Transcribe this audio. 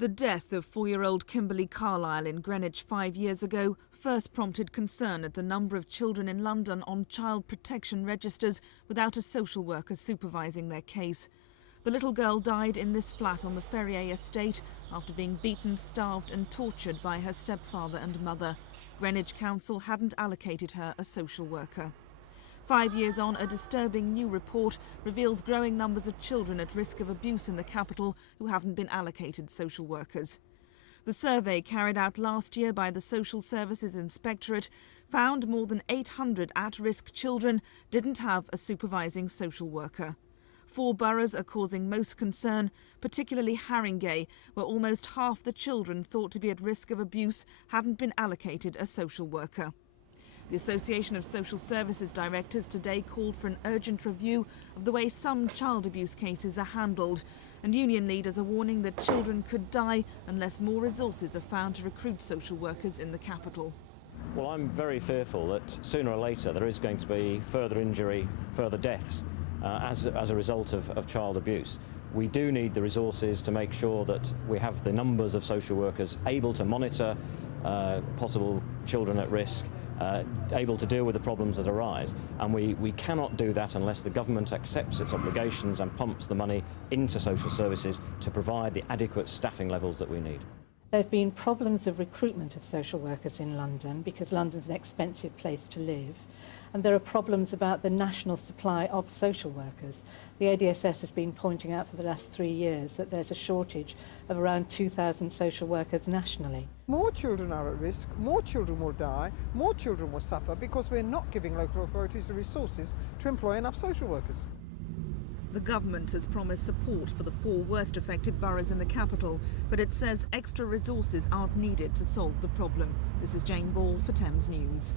The death of 4-year-old Kimberly Carlisle in Greenwich 5 years ago first prompted concern at the number of children in London on child protection registers without a social worker supervising their case. The little girl died in this flat on the Ferrier estate after being beaten, starved and tortured by her stepfather and mother. Greenwich Council hadn't allocated her a social worker. 5 years on, a disturbing new report reveals growing numbers of children at risk of abuse in the capital who haven't been allocated social workers. The survey carried out last year by the Social Services Inspectorate found more than 800 at-risk children didn't have a supervising social worker. 4 boroughs are causing most concern, particularly Haringey, where almost half the children thought to be at risk of abuse hadn't been allocated a social worker. The Association of Social Services Directors today called for an urgent review of the way some child abuse cases are handled, and union leaders are warning that children could die unless more resources are found to recruit social workers in the capital. Well, I'm very fearful that sooner or later there is going to be further injury, further deaths as a result of child abuse. We do need the resources to make sure that we have the numbers of social workers able to monitor possible children at risk, able to deal with the problems that arise, and we cannot do that unless the government accepts its obligations and pumps the money into social services to provide the adequate staffing levels that we need. There have been problems of recruitment of social workers in London because London's an expensive place to live, and there are problems about the national supply of social workers. The ADSS has been pointing out for the last 3 years that there's a shortage of around 2,000 social workers nationally. More children are at risk, more children will die, more children will suffer because we're not giving local authorities the resources to employ enough social workers. The government has promised support for the 4 worst affected boroughs in the capital, but it says extra resources aren't needed to solve the problem. This is Jane Ball for Thames News.